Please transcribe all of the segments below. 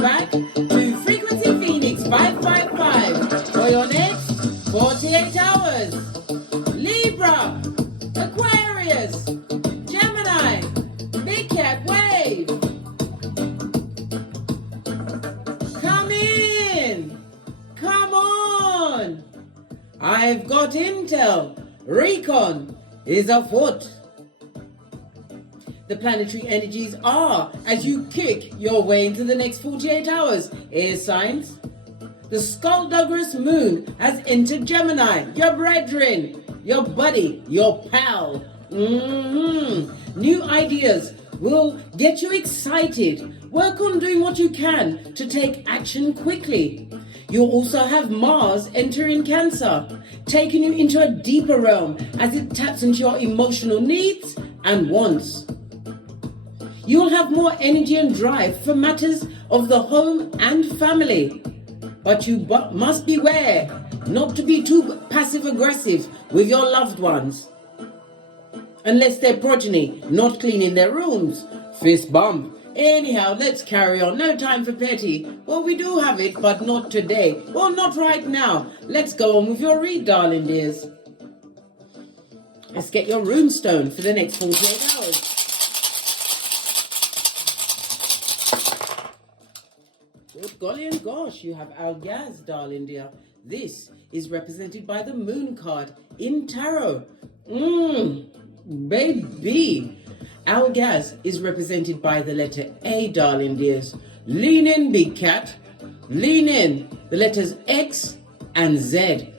back to Frequency Phoenix 555 for your next 48 hours. Libra, Aquarius, Gemini, Big Cat Wave. Come in. Come on. I've got intel. Recon is afoot. The planetary energies are as you kick your way into the next 48 hours. Air signs. The Skullduggerous moon has entered Gemini, your brethren, your buddy, your pal. New ideas will get you excited. Work on doing what you can to take action quickly. You'll also have Mars entering Cancer, taking you into a deeper realm as it taps into your emotional needs and wants. You'll have more energy and drive for matters of the home and family. But you must beware not to be too passive-aggressive with your loved ones. Unless they're progeny, not cleaning their rooms. Fist bump. Anyhow, let's carry on. No time for petty. Well, we do have it, but not today. Well, not right now. Let's go on with your read, darling dears. Let's get your runestone for the next 48 hours. Good golly and gosh, you have Algaz, darling dear. This is represented by the moon card in tarot. Baby. Algaz is represented by the letter A, darling dears. Lean in, big cat. Lean in. The letters X and Z.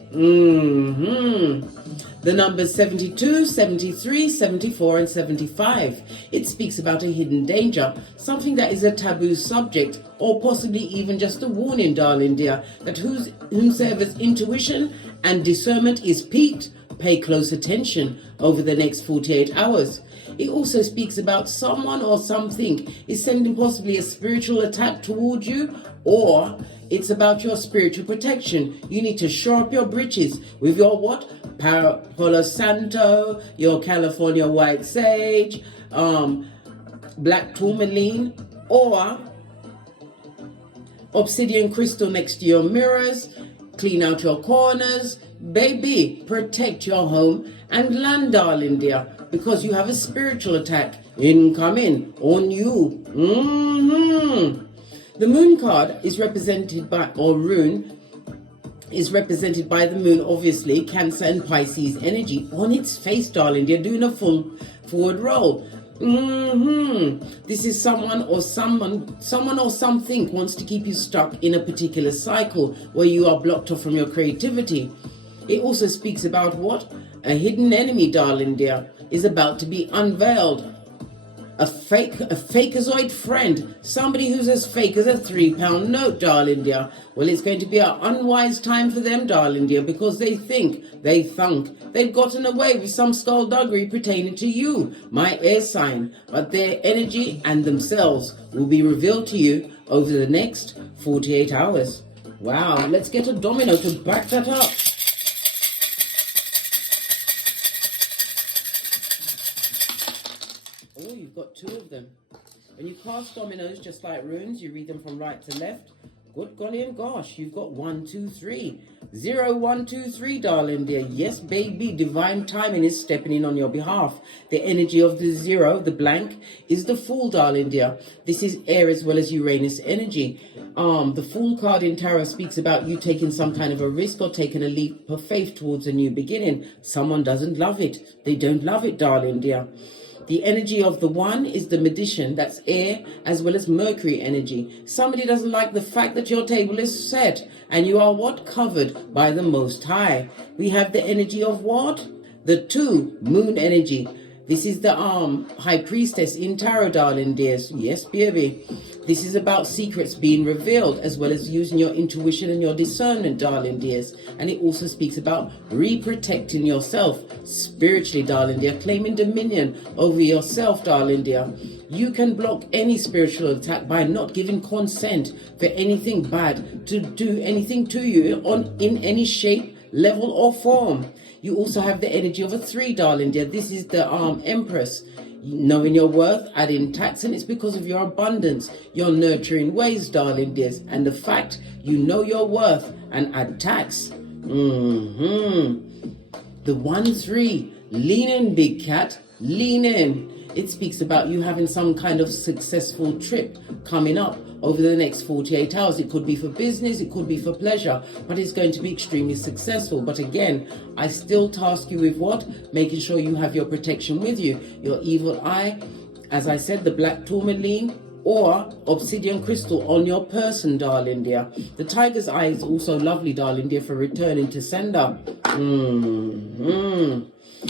The numbers 72, 73, 74, and 75. It speaks about a hidden danger, something that is a taboo subject, or possibly even just a warning, darling dear, that whomsoever's intuition and discernment is piqued, pay close attention over the next 48 hours. It also speaks about someone or something is sending possibly a spiritual attack towards you, or it's about your spiritual protection. You need to shore up your britches with your what? Palo Santo, your California white sage, black tourmaline, or obsidian crystal next to your mirrors. Clean out your corners. Baby, protect your home and land, darling dear, because you have a spiritual attack incoming on you. The moon card is represented by, or rune, is represented by the moon, obviously, Cancer and Pisces energy. On its face, darling, they're doing a full forward roll. This is someone or something wants to keep you stuck in a particular cycle where you are blocked off from your creativity. It also speaks about what? A hidden enemy, darling dear, is about to be unveiled. A fakeazoid friend, somebody who's as fake as a £3 note, darling dear. Well, it's going to be an unwise time for them, darling dear, because they think, they've gotten away with some skullduggery pertaining to you, my air sign. But their energy and themselves will be revealed to you over the next 48 hours. Wow, let's get a domino to back that up. Oh, you've got two of them. When you cast dominoes, just like runes, you read them from right to left. Good golly and gosh, you've got 1, 2, 3. 0, 1, 2, 3, darling dear. Yes, baby, divine timing is stepping in on your behalf. The energy of the 0, the blank, is the Fool, darling dear. This is air as well as Uranus energy. The Fool card in tarot speaks about you taking some kind of a risk or taking a leap of faith towards a new beginning. Someone doesn't love it. They don't love it, darling dear. The energy of the 1 is the Magician, that's air, as well as Mercury energy. Somebody doesn't like the fact that your table is set, and you are what? Covered by the Most High. We have the energy of what? The 2, Moon energy. This is the High Priestess in tarot, darling dears. Yes, baby. This is about secrets being revealed, as well as using your intuition and your discernment, darling dears. And it also speaks about re-protecting yourself spiritually, darling dear, claiming dominion over yourself, darling dear. You can block any spiritual attack by not giving consent for anything bad to do anything to you in any shape, level, or form. You also have the energy of a 3, darling dear. This is the Empress. knowing your worth, adding tax, and it's because of your abundance, your nurturing ways, darling dears, and the fact you know your worth and add tax. The 1-3, lean in, big cat, lean in. It speaks about you having some kind of successful trip coming up over the next 48 hours. It could be for business, it could be for pleasure, but it's going to be extremely successful. But again, I still task you with what? Making sure you have your protection with you. Your evil eye, as I said, the black tourmaline, or obsidian crystal on your person, darling dear. The tiger's eye is also lovely, darling dear, for returning to sender.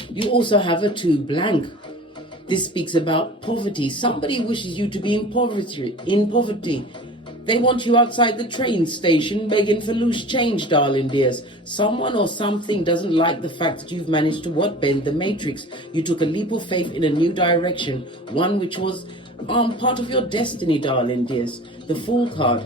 You also have a 2 blank. This speaks about poverty. Somebody wishes you to be in poverty. They want you outside the train station begging for loose change, darling dears. Someone or something doesn't like the fact that you've managed to bend the matrix. You took a leap of faith in a new direction, one which was part of your destiny, darling dears. The Fool card.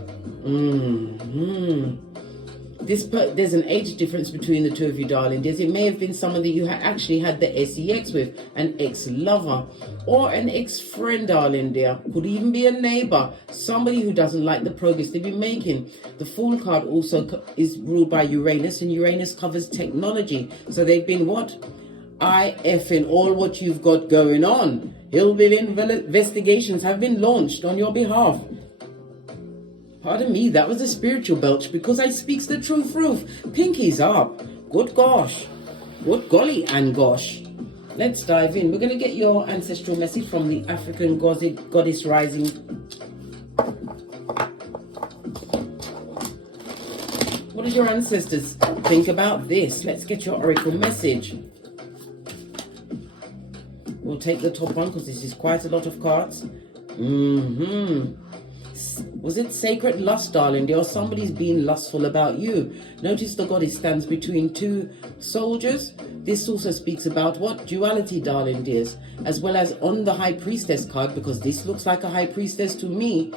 There's an age difference between the two of you, darling dears. It may have been someone that you actually had the sex with, an ex-lover or an ex-friend, darling dear. Could even be a neighbor, somebody who doesn't like the progress they've been making. The Fool card also is ruled by Uranus, and Uranus covers technology. So they've been what? IFing all what you've got going on. Hillbilly investigations have been launched on your behalf. Pardon me, that was a spiritual belch because I speaks the truth roof. Pinkies up. Good gosh. Good golly and gosh. Let's dive in. We're going to get your ancestral message from the African goddess rising. What did your ancestors think about this? Let's get your oracle message. We'll take the top one because this is quite a lot of cards. Was it sacred lust, darling dear, or somebody's being lustful about you? Notice the goddess stands between 2 soldiers. This also speaks about what? Duality, darling dears. As well as on the high priestess card, because this looks like a high priestess to me.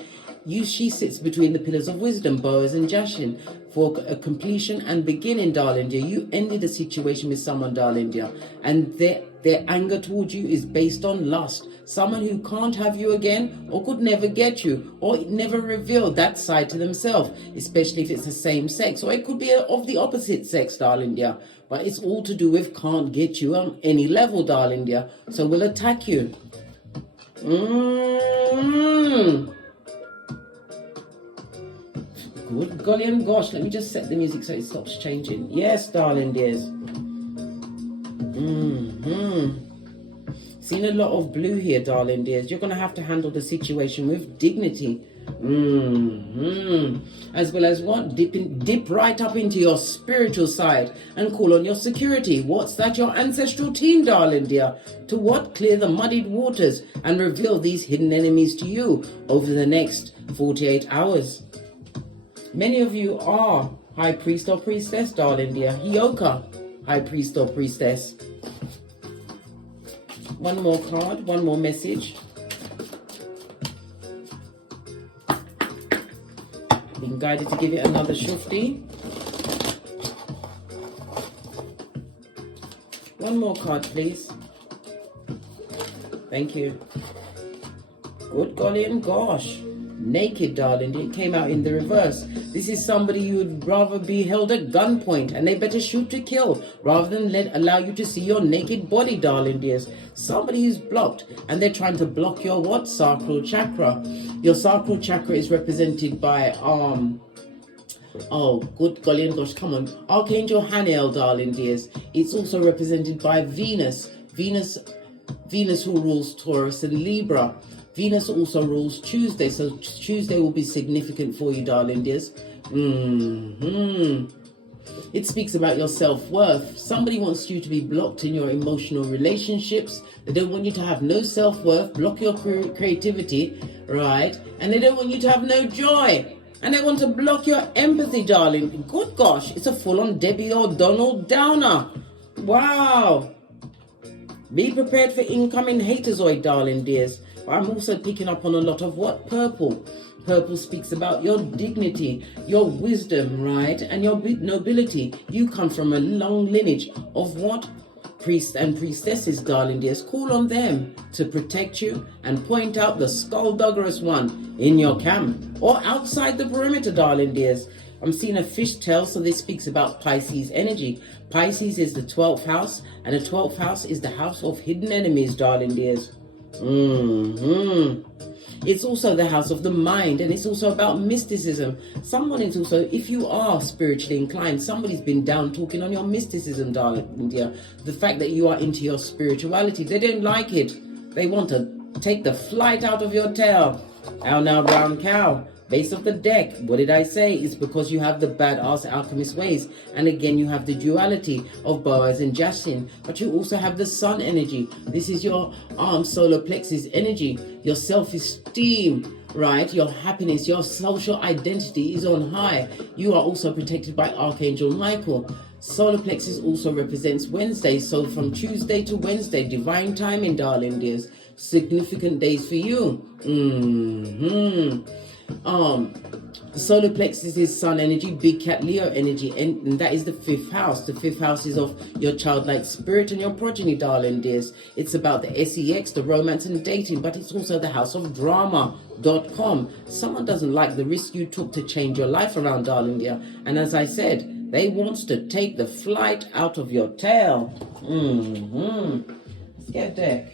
She sits between the pillars of wisdom, Boaz and Jashin, for a completion and beginning, darling dear. You ended a situation with someone, darling dear, and their anger towards you is based on lust. Someone who can't have you again, or could never get you, or never reveal that side to themselves, especially if it's the same sex, or it could be of the opposite sex, darling dear. But it's all to do with can't get you on any level, darling dear. So we'll attack you. Good golly and gosh, let me just set the music so it stops changing. Yes, darling dears. Seen a lot of blue here, darling dears. You're going to have to handle the situation with dignity. As well as what? Dip right up into your spiritual side and call on your security. What's that? Your ancestral team, darling dear. To what? Clear the muddied waters and reveal these hidden enemies to you over the next 48 hours. Many of you are high priest or priestess, darling dear. Hioka, high priest or priestess. One more card, one more message. Being guided to give it another shufti. One more card, please. Thank you. Good golly and gosh. Naked, darling. It came out in the reverse. This is somebody who would rather be held at gunpoint, and they better shoot to kill rather than allow you to see your naked body, darling dears. Somebody who's blocked, and they're trying to block your what? Sacral chakra. Your sacral chakra is represented by oh, good golly and gosh, come on. Archangel Haniel, darling dears. It's also represented by Venus. Venus who rules Taurus and Libra. Venus also rules Tuesday, so Tuesday will be significant for you, darling dears. It speaks about your self-worth. Somebody wants you to be blocked in your emotional relationships. They don't want you to have no self-worth, block your creativity, right? And they don't want you to have no joy. And they want to block your empathy, darling. Good gosh, it's a full-on Debbie or Donald Downer. Wow. Be prepared for incoming hatazoid, darling dears. I'm also picking up on a lot of what? Purple. Purple speaks about your dignity, your wisdom, right? And your nobility. You come from a long lineage of what? priests and priestesses, darling dears. Call on them to protect you and point out the skullduggerous one in your camp or outside the perimeter, darling dears. I'm seeing a fish tail, so this speaks about Pisces energy. Pisces is the 12th house, and the 12th house is the house of hidden enemies, darling dears. It's also the house of the mind, and it's also about mysticism. Someone is also, if you are spiritually inclined, somebody's been down talking on your mysticism, darling dear. The fact that you are into your spirituality, they don't like it. They want to take the flight out of your tail. Ow now, brown cow. Base of the deck, what did I say? It's because you have the badass alchemist ways. And again, you have the duality of Boaz and Jashin. But you also have the sun energy. This is your solar plexus energy. Your self-esteem, right? Your happiness, your social identity is on high. You are also protected by Archangel Michael. Solar plexus also represents Wednesday. So from Tuesday to Wednesday, divine timing, darling dears. Significant days for you. Solar plexus is sun energy, big cat Leo energy, and that is the 5th house. The 5th house is of your childlike spirit and your progeny, darling dears. It's about the sex, the romance and dating, but it's also the house of drama.com. Someone doesn't like the risk you took to change your life around, darling dear, and as I said, they want to take the flight out of your tail. Let's get a deck.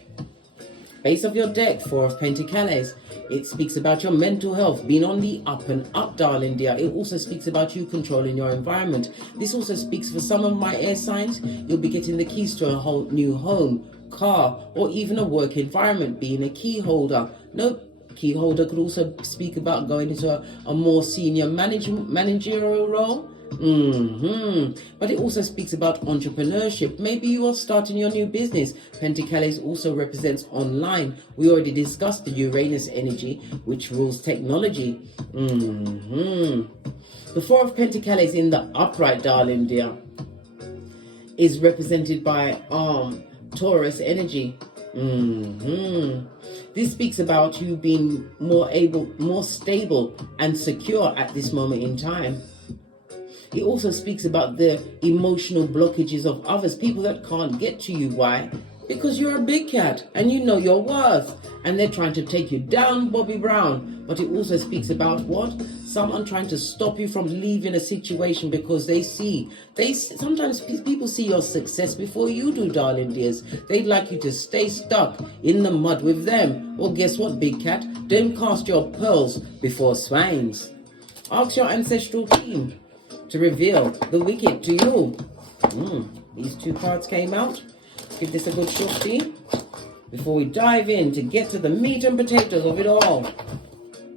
Base of your deck, 4 of Pentacles. It speaks about your mental health, being on the up and up, darling dear. It also speaks about you controlling your environment. This also speaks for some of my air signs. You'll be getting the keys to a whole new home, car, or even a work environment, being a key holder. Nope. Key holder could also speak about going into a more senior managerial role. But it also speaks about entrepreneurship. Maybe you are starting your new business. Pentacles also represents online. We already discussed the Uranus energy, which rules technology. The 4 of Pentacles in the upright, darling dear, is represented by Taurus energy. This speaks about you being more stable and secure at this moment in time. It also speaks about the emotional blockages of others, people that can't get to you. Why? Because you're a big cat and you know your worth, and they're trying to take you down, Bobby Brown. But it also speaks about what? Someone trying to stop you from leaving a situation because sometimes people see your success before you do, darling dears. They'd like you to stay stuck in the mud with them. Well, guess what, big cat? Don't cast your pearls before swines. Ask your ancestral team to reveal the wicked to you. These 2 cards came out. Let's give this a good shufti before we dive in to get to the meat and potatoes of it all.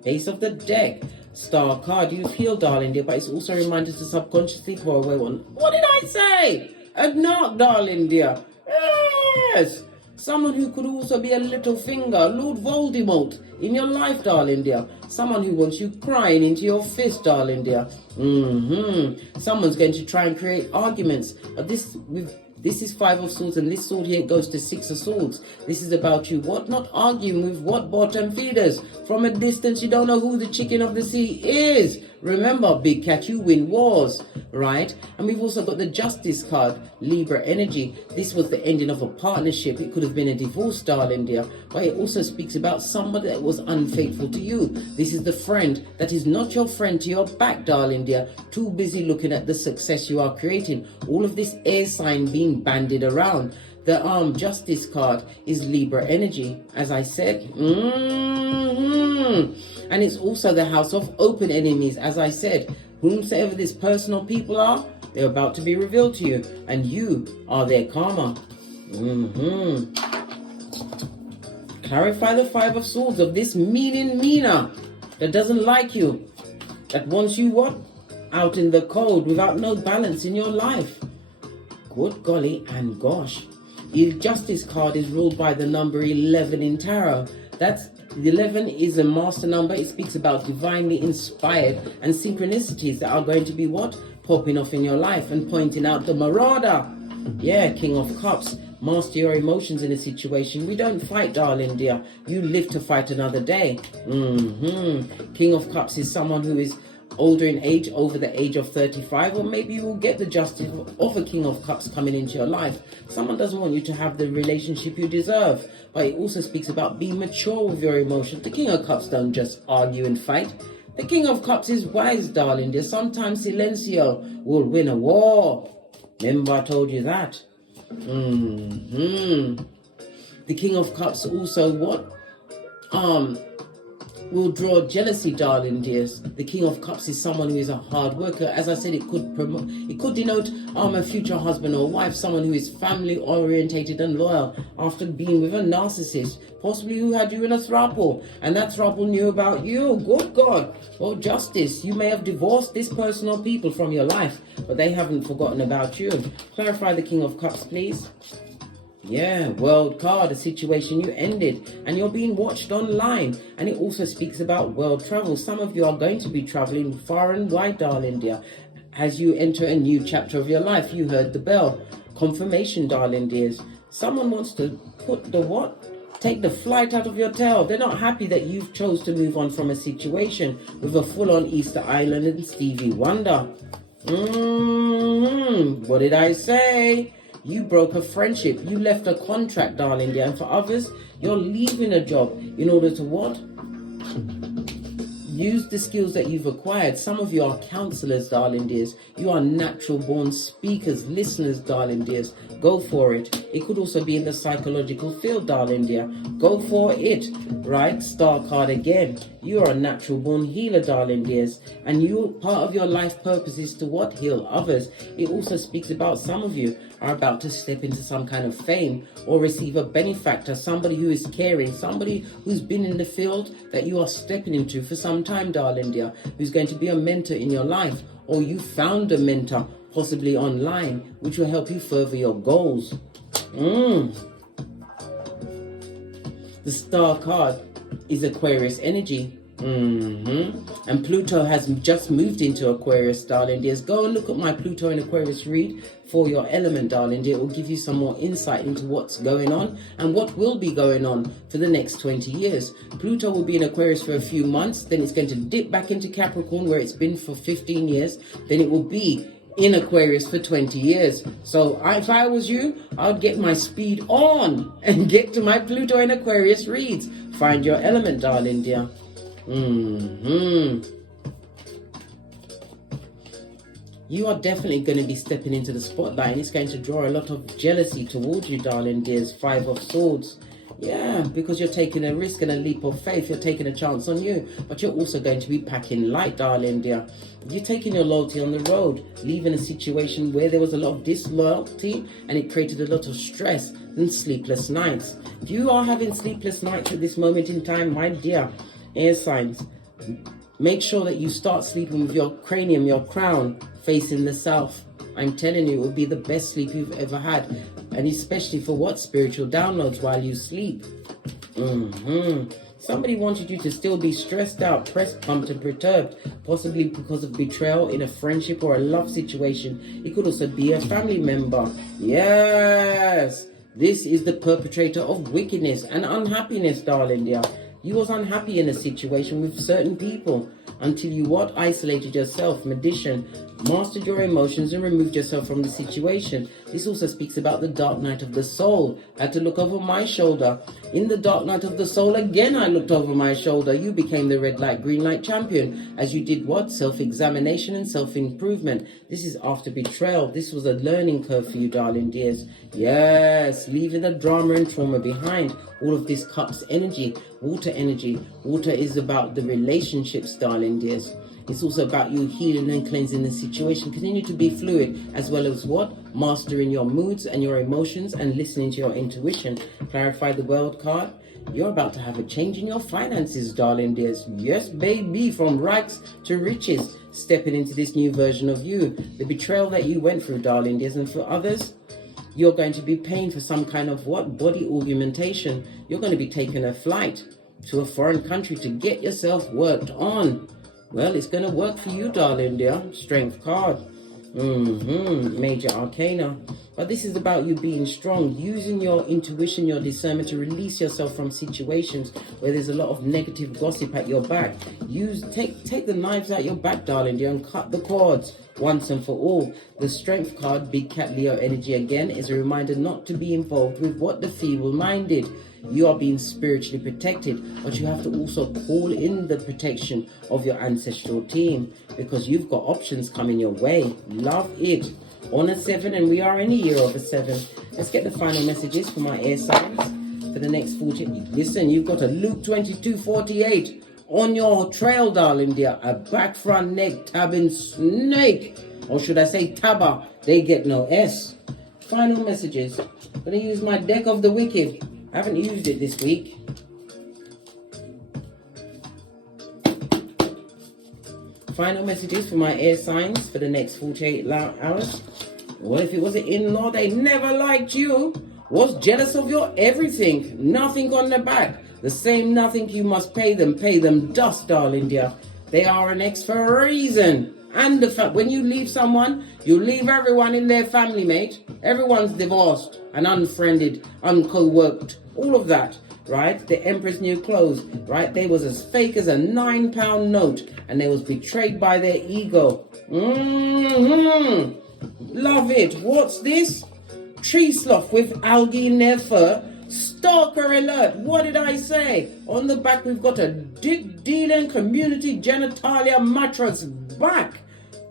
Base of the deck, star card. You've healed, darling dear, but it's also a reminder to subconsciously pour away one. What did I say? A knock, darling dear. Yes. Someone who could also be a little finger, Lord Voldemort, in your life, darling dear. Someone who wants you crying into your fist, darling dear. Someone's going to try and create arguments. This is 5 of Swords, and this sword here goes to 6 of Swords. This is about you not arguing with what bottom feeders. From a distance, you don't know who the chicken of the sea is. Remember, big cat, you win wars, right? And we've also got the Justice card, Libra energy. This was the ending of a partnership. It could have been a divorce, darling dear. But it also speaks about somebody that was unfaithful to you. This is the friend that is not your friend to your back, darling dear. Too busy looking at the success you are creating. All of this air sign being bandied around. The Justice card is Libra energy, as I said. And it's also the house of open enemies, as I said. Whomsoever this person or people are, they're about to be revealed to you, and you are their karma. Clarify the 5 of Swords of this meaner that doesn't like you, that wants you what? Out in the cold without no balance in your life. Good golly and gosh. The Justice card is ruled by the number 11 in tarot. The 11 is a master number. It speaks about divinely inspired and synchronicities that are going to be what? Popping off in your life and pointing out the marauder. Yeah, King of Cups. Master your emotions in a situation. We don't fight, darling dear. You live to fight another day. King of Cups is someone who is older in age, over the age of 35, or maybe you will get the justice of a King of Cups coming into your life. Someone doesn't want you to have the relationship you deserve, but it also speaks about being mature with your emotions. The King of Cups don't just argue and fight. The King of Cups is wise, darling. There's sometimes silencio will win a war. Remember I told you that. The King of Cups also what? Will draw jealousy, darling dears. The King of Cups is someone who is a hard worker. As I said, it could denote a future husband or wife, someone who is family orientated and loyal after being with a narcissist, possibly who had you in a throuple, and that throuple knew about you. Good God. Well, justice. You may have divorced this person or people from your life, but they haven't forgotten about you. Clarify the King of Cups, please. Yeah, world card, a situation you ended, and you're being watched online. And it also speaks about world travel. Some of you are going to be traveling far and wide, darling dear, as you enter a new chapter of your life. You heard the bell. Confirmation, darling dears. Someone wants to put the what? Take the flight out of your tail. They're not happy that you've chose to move on from a situation with a full-on Easter Island and Stevie Wonder. What did I say? You broke a friendship. You left a contract, darling dear. And for others, you're leaving a job in order to what? Use the skills that you've acquired. Some of you are counselors, darling dears. You are natural born speakers, listeners, darling dears. Go for it. It could also be in the psychological field, darling dear. Go for it. Right? Star card again. You are a natural born healer, darling dears. And part of your life purpose is to what? Heal others. It also speaks about some of you are about to step into some kind of fame or receive a benefactor, somebody who is caring, somebody who's been in the field that you are stepping into for some time, darling dear, who's going to be a mentor in your life, or you found a mentor, possibly online, which will help you further your goals. The star card is Aquarius energy. And Pluto has just moved into Aquarius, darling dears. Go and look at my Pluto in Aquarius read for your element, darling dear. It will give you some more insight into what's going on and what will be going on for the next 20 years. Pluto will be in Aquarius for a few months, then it's going to dip back into Capricorn where it's been for 15 years, then it will be in Aquarius for 20 years. So if I was you, I'd get my speed on and get to my Pluto in Aquarius reads. Find your element, darling dear. You are definitely going to be stepping into the spotlight, and it's going to draw a lot of jealousy towards you, darling dears. 5 of Swords. Yeah, because you're taking a risk and a leap of faith. You're taking a chance on you, but you're also going to be packing light, darling dear. You're taking your loyalty on the road, leaving a situation where there was a lot of disloyalty and it created a lot of stress and sleepless nights. If you are having sleepless nights at this moment in time, my dear air signs, make sure that you start sleeping with your cranium, your crown, facing the south. I'm telling you, it will be the best sleep you've ever had. And especially for what? Spiritual downloads while you sleep. Somebody wanted you to still be stressed out, pressed, pumped, and perturbed, possibly because of betrayal in a friendship or a love situation. It could also be a family member. Yes, this is the perpetrator of wickedness and unhappiness, darling dear. You was unhappy in a situation with certain people until you what? Isolated yourself, magician, mastered your emotions and removed yourself from the situation. This also speaks about the dark night of the soul. I had to look over my shoulder. In the dark night of the soul, again I looked over my shoulder. You became the red light, green light champion as you did what? Self-examination and self-improvement. This is after betrayal. This was a learning curve for you, darling dears. Yes, leaving the drama and trauma behind. All of this cups energy, water energy. Water is about the relationships, darling dears. It's also about you healing and cleansing the situation. Continue to be fluid, as well as what? Mastering your moods and your emotions and listening to your intuition. Clarify the world card. You're about to have a change in your finances, darling dears. Yes, baby, from rags to riches. Stepping into this new version of you. The betrayal that you went through, darling dears. And for others, you're going to be paying for some kind of what? Body augmentation. You're going to be taking a flight to a foreign country to get yourself worked on. Well, it's going to work for you, darling dear. Strength card. Major Arcana. But this is about you being strong, using your intuition, your discernment to release yourself from situations where there's a lot of negative gossip at your back. Take the knives out your back, darling dear, and cut the cords once and for all. The Strength card, Big Cat Leo energy again, is a reminder not to be involved with what the feeble-minded. You are being spiritually protected, but you have to also call in the protection of your ancestral team, because you've got options coming your way. Love it. On a 7, and we are in a year of a 7. Let's get the final messages for my air signs for the next 40. Listen, you've got a Luke 22:48 on your trail, darling dear. A back front neck tabbing snake, or should I say tabber? They get no S. Final messages. I'm going to use my deck of the wicked. I haven't used it this week. Final messages for my air signs for the next 48 hours. What if it was an in-law? They never liked you. Was jealous of your everything. Nothing on the back. The same nothing you must pay them. Pay them dust, darling dear. They are an ex for a reason. And the fact, when you leave someone, you leave everyone in their family, mate. Everyone's divorced and unfriended, unco-worked. All of that. Right? The Emperor's New Clothes, right? They was as fake as a £9 note, and they was betrayed by their ego. Love it. What's this? Tree sloth with algae in their fur. Stalker alert. What did I say? On the back, we've got a Dick Dealing Community Genitalia Mattress back.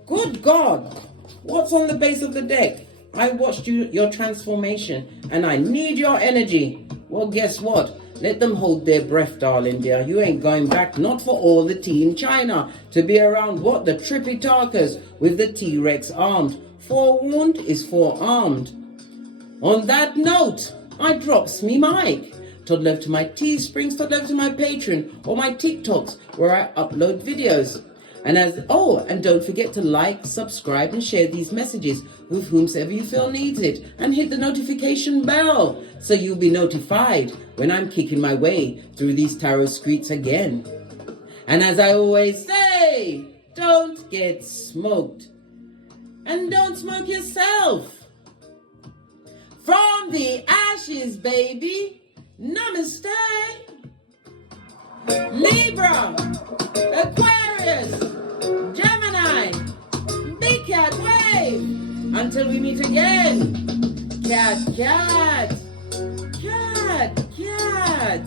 Good God. What's on the base of the deck? I watched your transformation, and I need your energy. Well, guess what? Let them hold their breath, darling dear. You ain't going back, not for all the Team China, to be around what? The Trippy Talkers with the T-Rex armed. Forewarned is forearmed. On that note, I drops me mic. Todd love to my Teesprings, Todd love to my Patreon, or my TikToks, where I upload videos. And don't forget to like, subscribe, and share these messages with whomsoever you feel needs it. And hit the notification bell so you'll be notified when I'm kicking my way through these tarot streets again. And as I always say, don't get smoked. And don't smoke yourself. From the ashes, baby. Namaste. Libra, Aquarius, Gemini, Big Cat Wave. Until we meet again. Cat, cat, cat, cat.